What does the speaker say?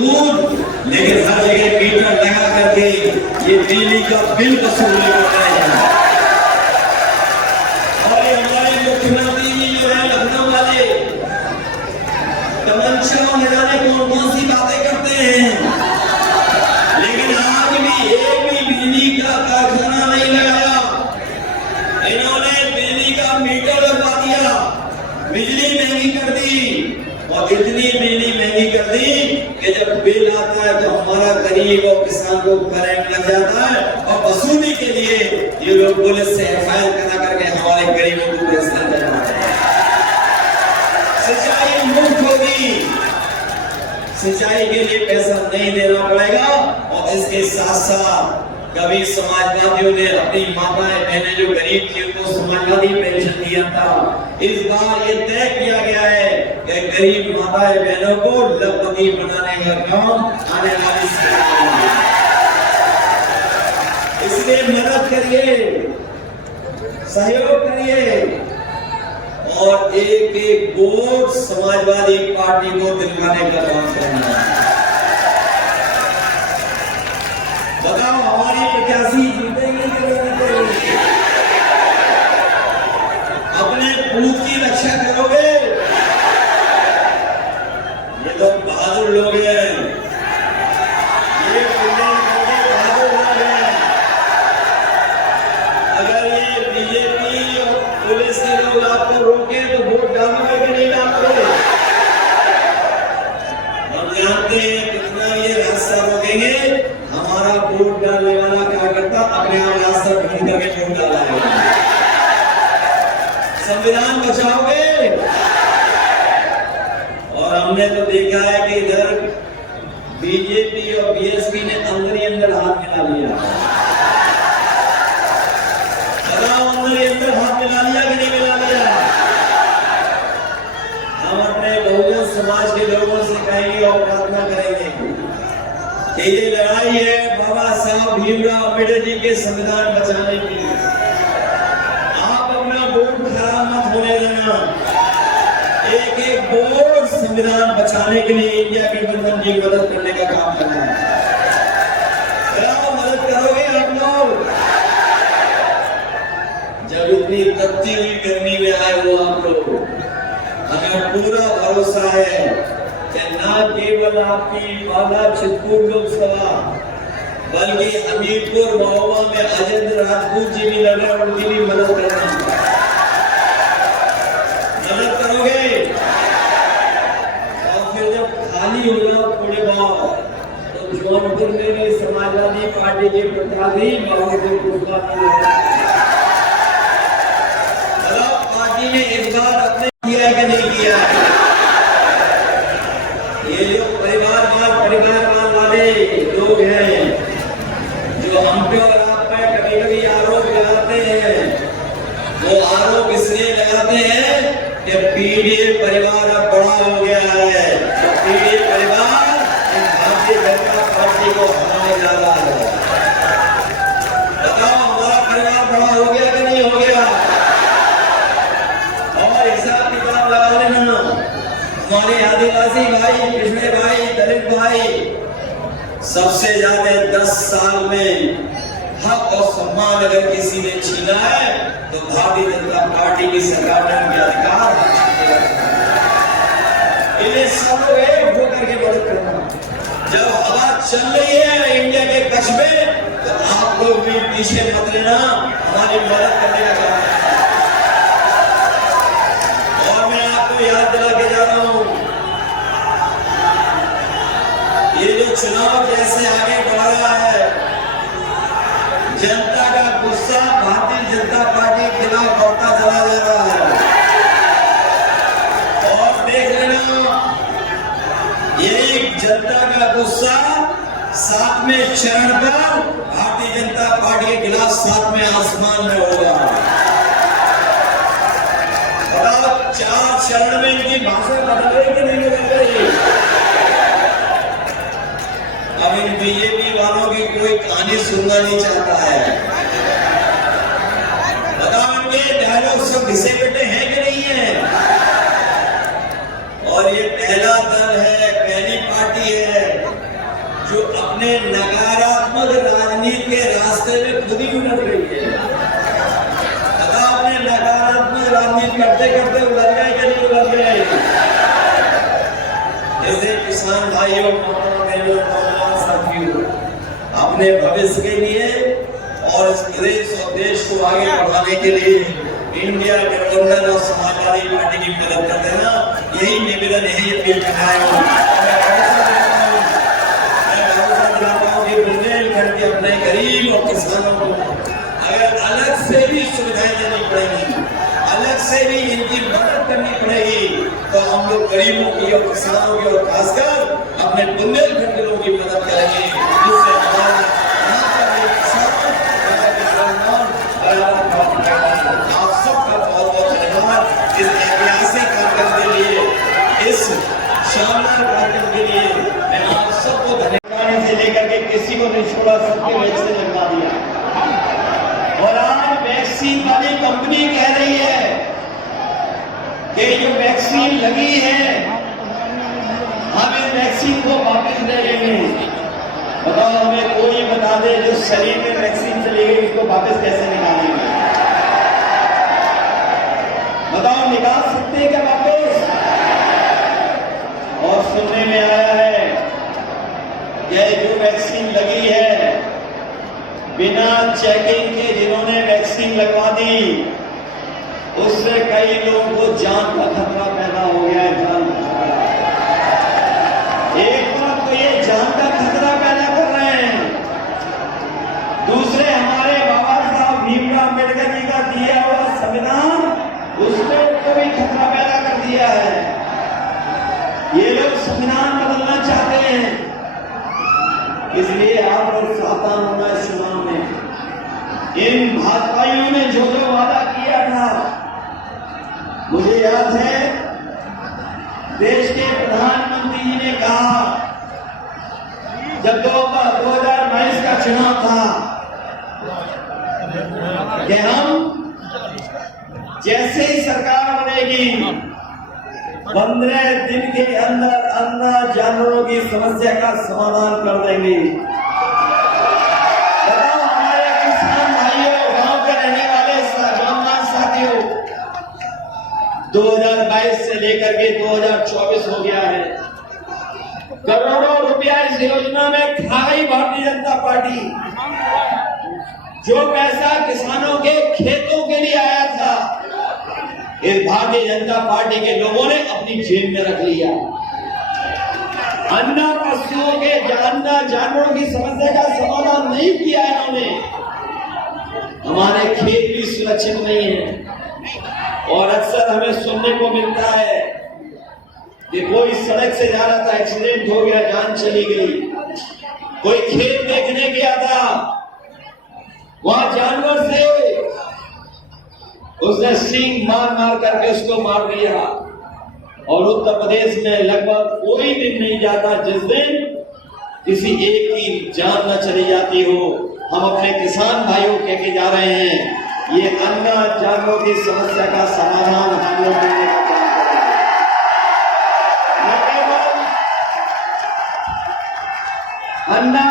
लेकिन हर जगह मीटर लगा करके ये बिजली का बिल वसूलने को बनाया। और ये हमारे मुख्यमंत्री जी जो है लखनऊ वाले तमंचा न जाने कौन सी बातें करते हैं, लेकिन आज भी एक भी बिजली का कारखाना नहीं लगाया। इन्होंने बिजली का मीटर लगवा दिया, बिजली महंगी कर दी और इतनी बिजली महंगी कर दी कि जब बिल आता है तो हमारा गरीब और किसान को करंट लग जाता है और वसूली के लिए ये लोग पुलिस से एफआईआर करा करके हमारे गरीबों को पैसा देते हैं। सिंचाई मुफ्त होगी, सिंचाई के लिए पैसा नहीं देना पड़ेगा। और इसके साथ साथ कभी समाजवादियों ने अपनी माताएं बहनें जो गरीब थी उनको समाजवादी पेंशन दिया था। इस बार ये तय किया गया है कि गरीब माताएं बहनों को लखपति बनाने का काम आने वाली सरकार में, इसलिए मदद करिए, सहयोग करिए और एक एक वोट समाजवादी पार्टी को दिलवाने का काम करना है। बताओ हमारी प्रत्याशी जीतेंगे कि नहीं जीतेंगे? अपने बूथ की रक्षा करोगे? ये तो बहादुर लोग हैं, ये बहादुर लोग हैं। अगर ये बीजेपी और पुलिस के लोग आपको रोके तो वोट डालोगे कि नहीं डालोगे? हम जानते हैं कितना ये रास्ता रोकेंगे। हमारा वोट डालने वाला कार्यकर्ता अपने आप रास्ता ढूंढ करके वोट डालेगा। संविधान बचाओगे? और हमने तो देखा है कि इधर बीजेपी और बीएसपी ने अंदर ही अंदर हाथ मिला लिया। बताओ अंदर ही अंदर हाथ मिला लिया कि नहीं मिला लिया? हम अपने बहुजन समाज के लोगों से कहेंगे और प्रार्थना करेंगे कि ये लड़ाई है बाबा साहब भीमराव अम्बेडकर जी के संविधान बचाने की। आप अपना वोट खराब मत होने देना। एक एक वोट संविधान बचाने के लिए इंडिया के गठबंधन की मदद करने का काम करना है। क्या मदद करोगे आप लोग? जब इतनी तपती हुई गर्मी में आए हो आप लोग, हमें पूरा भरोसा है कि न केवल आपकी बाला चितपुर लोकसभा बल्कि हमीरपुर महोबा में अजेंद्र राजपूत जी भी लड़ रहे हैं, उनकी भी मदद करना। मदद करोगे? और फिर जब खाली हो जाओ थोड़े बहुत तो जौनपुर में भी समाजवादी पार्टी के प्रत्याशी पार्टी ने इस बार अपने किया है कि नहीं किया है? ये जो परिवारवाद वाले लोग हैं जो हम पे और आप पे कभी कभी आरोप लगाते हैं, वो आरोप इसलिए लगाते हैं कि पीडीए परिवार अब बड़ा हो गया है। तो पीडीए परिवार भारतीय जनता पार्टी को हराने जा रहा है। बताओ हमारा परिवार बड़ा हो गया कि नहीं हो गया? और हिसाब किताब लगा लेना। हमारे आदिवासी भाई, पिछड़े भाई, दलित भाई सबसे ज्यादा 10 साल में हक और सम्मान अगर किसी ने छीना है तो भारतीय जनता पार्टी की सरकार ने उनके अधिकार इन्हें सब लोग एक होकर के मदद करना। जब हवा चल रही है इंडिया के कच्छ में तो आप लोग भी पीछे मत लेना, हमारी मदद करने का काम। और मैं आपको याद दिला के जा रहा हूं, ये जो चुनाव जैसे आगे बढ़ रहा है, जनता का गुस्सा भारतीय जनता पार्टी के खिलाफ बढ़ता चला जा रहा है। और देख लेना, यही जनता का गुस्सा 7वें चरण पर भारतीय जनता पार्टी के खिलाफ 7वें आसमान में होगा। बताओ 4 चरण में इनकी भाषा बदल गई कि नहीं बदल गई? अब इन बीजेपी वालों की कोई कहानी सुनना नहीं चाहता है। बताओ इनके डायलॉग सब घिसे पिटे हैं कि नहीं है? और ये पहला दल है, पहली पार्टी है जो अपने नकारात्मक राजनीति के रास्ते में खुद ही उलझ गई है। अगर अपने नकारात्मक राजनीति करते करते उलझ गए कि नहीं उलझ गए? जैसे किसान भाइयों नौजवान साथियों, अपने भविष्य के लिए और इस प्रदेश और देश को आगे बढ़ाने के लिए इंडिया गठबंधन और समाजवादी पार्टी की मदद कर देना, यही निवेदन, यही अपील कर रहा हूँ। बुंदेलखंड के अपने गरीब और किसानों को अगर अलग से भी सुविधाएं देनी पड़ेगी, अलग से भी इनकी मदद करनी पड़ेगी, तो हम लोग गरीबों की और किसानों की और खासकर अपने बुंदेलखंड के लोगों की मदद करेंगे, जिससे हमारा आप सबका बहुत बहुत धन्यवाद इस ऐतिहासिक कार्यक्रम के लिए, इस शानदार कार्यक्रम के लिए। मैं आप सबको धन्यवाद से लेकर के किसी को नहीं छोड़ा, सबके वैक्सीन लगवा दिया। और आज वैक्सीन वाली कंपनी कह रही है कि जो वैक्सीन लगी है हम इस वैक्सीन को वापस ले लेंगे। बताओ, हमें कोई बता दे जो शरीर में वैक्सीन चली गई उसको वापस कैसे निकालेंगे? बताओ, निकाल सकते हैं क्या वापस? और सुनने में आया है यह जो वैक्सीन लगी है बिना चेकिंग के जिन्होंने वैक्सीन लगवा दी उससे कई लोगों को जान का खतरा पैदा हो गया है। जान का खतरा, एक तरफ तो ये जान का खतरा पैदा कर रहे हैं, दूसरे हमारे बाबा साहब भीमराव अम्बेडकर जी का दिया हुआ संविधान उसमें तो भी खतरा पैदा कर दिया है। ये लोग संविधान बदलना चाहते हैं, इसलिए आप लोग सावधान होना इस चुनाव में। इन भाजपाइयों ने जो जो वादा किया था, मुझे याद है देश के प्रधानमंत्री जी ने कहा जब 2022 का चुनाव था कि हम जैसे ही सरकार बनेगी 15 दिन के अंदर अन्ना जानवरों की समस्या का समाधान कर देंगे। बताओ, हमारे किसान भाइयों, गांव के रहने वाले नौजवान साथियों, 2022 से लेकर के 2024 हो गया है, करोड़ों रुपया इस योजना में खा गई भारतीय जनता पार्टी। जो पैसा किसानों के खेतों के लिए आया था इस भारतीय जनता पार्टी के लोगों ने अपनी जेब में रख लिया। अन्ना पशुओं के जानवरों की समस्या का समाधान नहीं किया इन्होंने। हमारे खेत भी सुरक्षित नहीं है और अक्सर हमें सुनने को मिलता है कि कोई सड़क से जा रहा था, एक्सीडेंट हो गया, जान चली गई। कोई खेत देखने गया था, वहां जानवर से उसने सींग मार मार करके उसको मार दिया। और उत्तर प्रदेश में लगभग कोई दिन नहीं जाता जिस दिन किसी एक की जान न चली जाती हो। हम अपने किसान भाइयों कह के जा रहे हैं, ये अन्ना जानवरों की समस्या का समाधान हम लोग देने का काम करेंगे। न केवल अन्ना